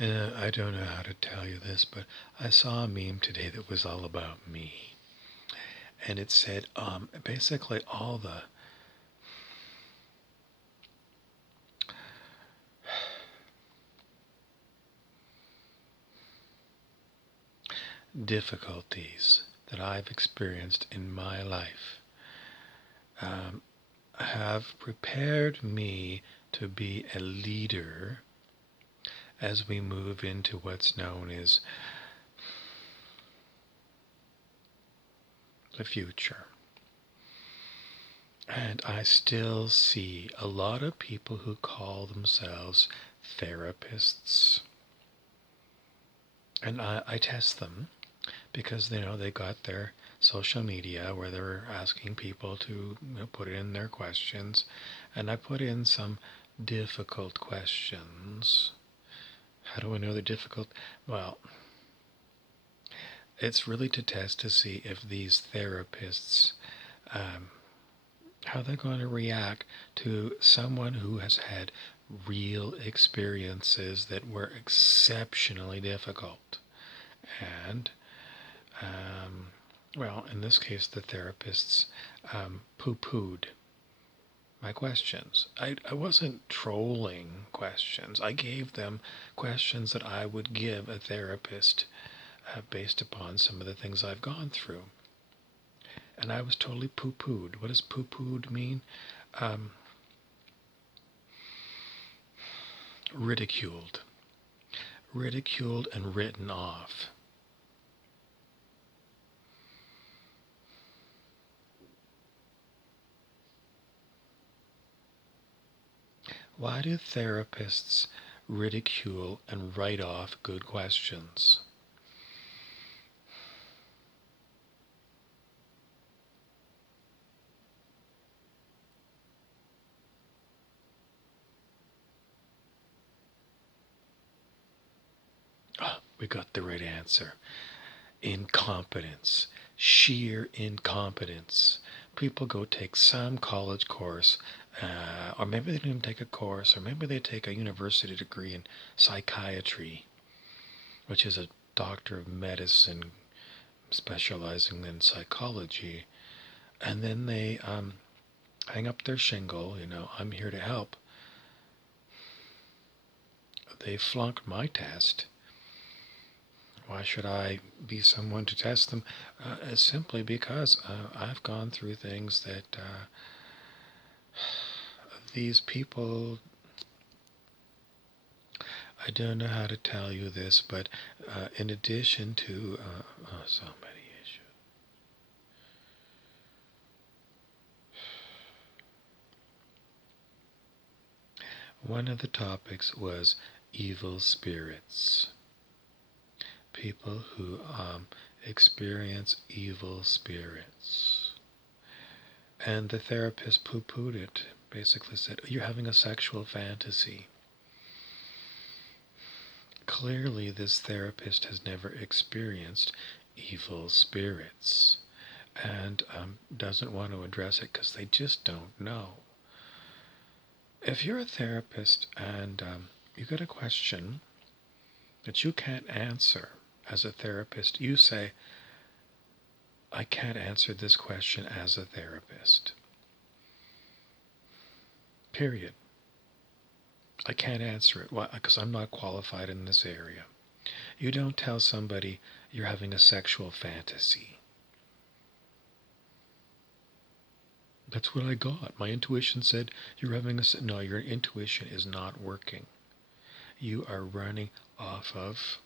I don't know how to tell you this, but I saw a meme today that was all about me. And it said basically all the difficulties that I've experienced in my life um, have prepared me to be a leader as we move into what's known as the future. And I still see a lot of people who call themselves therapists. And I test them because they got their social media where they're asking people to put in their questions. And I put in some difficult questions. How do I know they're difficult? Well, it's really to test to see if these therapists how they're going to react to someone who has had real experiences that were exceptionally difficult. And, well, in this case, the therapists poo pooed my questions. I wasn't trolling questions. I gave them questions that I would give a therapist based upon some of the things I've gone through. And I was totally poo pooed. What does poo pooed mean? Ridiculed. Ridiculed and written off. Why do therapists ridicule and write off good questions? Oh, we got the right answer. Incompetence. Sheer incompetence. People go take some college course, or maybe they don't even take a course, or maybe they take a university degree in psychiatry, which is a doctor of medicine specializing in psychology, and then they hang up their shingle, I'm here to help. They flunked my test. Why should I be someone to test them? Simply because I've gone through things that these people, I don't know how to tell you this, but in addition to so many issues. One of the topics was evil spirits. People who experience evil spirits. And the therapist poo-pooed it, basically said, you're having a sexual fantasy. Clearly, this therapist has never experienced evil spirits and doesn't want to address it because they just don't know. If you're a therapist and you get a question that you can't answer as a therapist, you say, I can't answer this question as a therapist. Period. I can't answer it. Why? Because I'm not qualified in this area. You don't tell somebody you're having a sexual fantasy. That's what I got. My intuition said you're having a... No, your intuition is not working. You are running off of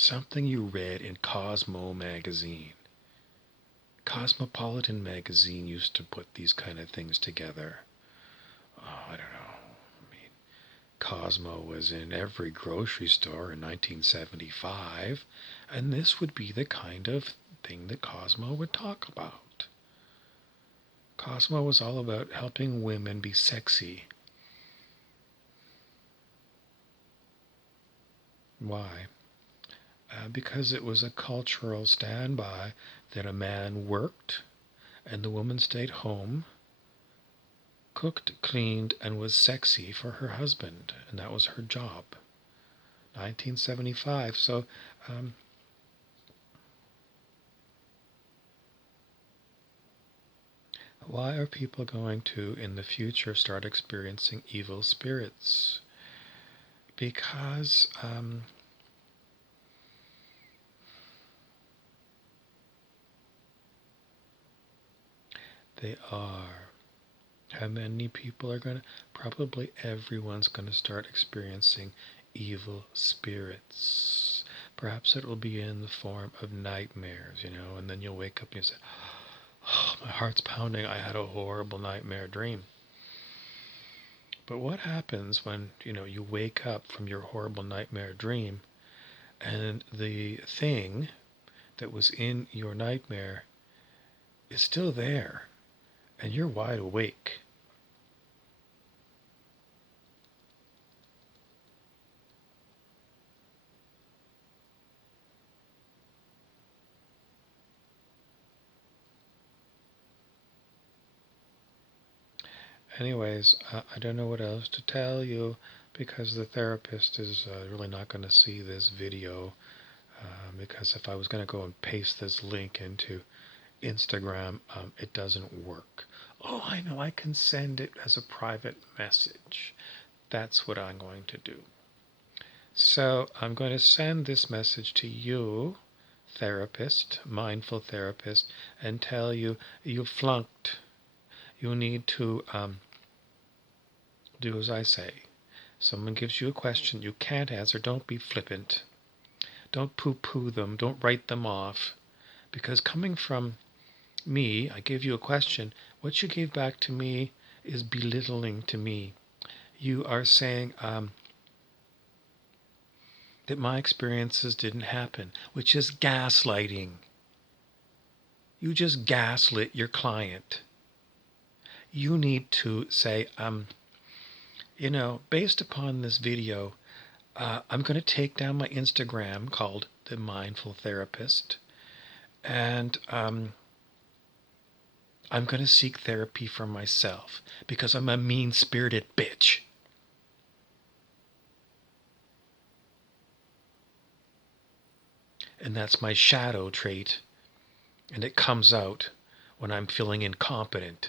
something you read in Cosmo magazine. Cosmopolitan magazine used to put these kind of things together. Oh, I don't know. I mean, Cosmo was in every grocery store in 1975, and this would be the kind of thing that Cosmo would talk about. Cosmo was all about helping women be sexy. Why? Because it was a cultural standby that a man worked and the woman stayed home, cooked, cleaned, and was sexy for her husband, and that was her job. 1975. So why are people going to, in the future, start experiencing evil spirits? Because they are. How many people are going to? Probably everyone's going to start experiencing evil spirits. Perhaps it will be in the form of nightmares, and then you'll wake up and you say, oh, my heart's pounding, I had a horrible nightmare dream. But what happens when, you wake up from your horrible nightmare dream and the thing that was in your nightmare is still there and you're wide awake? Anyways, I don't know what else to tell you because the therapist is really not going to see this video, because if I was going to go and paste this link into Instagram, it doesn't work. Oh, I know, I can send it as a private message. That's what I'm going to do. So I'm going to send this message to you, therapist, mindful therapist, and tell you you flunked. You need to do as I say. Someone gives you a question you can't answer, don't be flippant. Don't poo-poo them, don't write them off. Because coming from me, I gave you a question, what you gave back to me is belittling to me. You are saying that my experiences didn't happen, which is gaslighting. You just gaslit your client. You need to say, based upon this video, I'm going to take down my Instagram called The Mindful Therapist, and I'm going to seek therapy for myself because I'm a mean-spirited bitch. And that's my shadow trait, and it comes out when I'm feeling incompetent.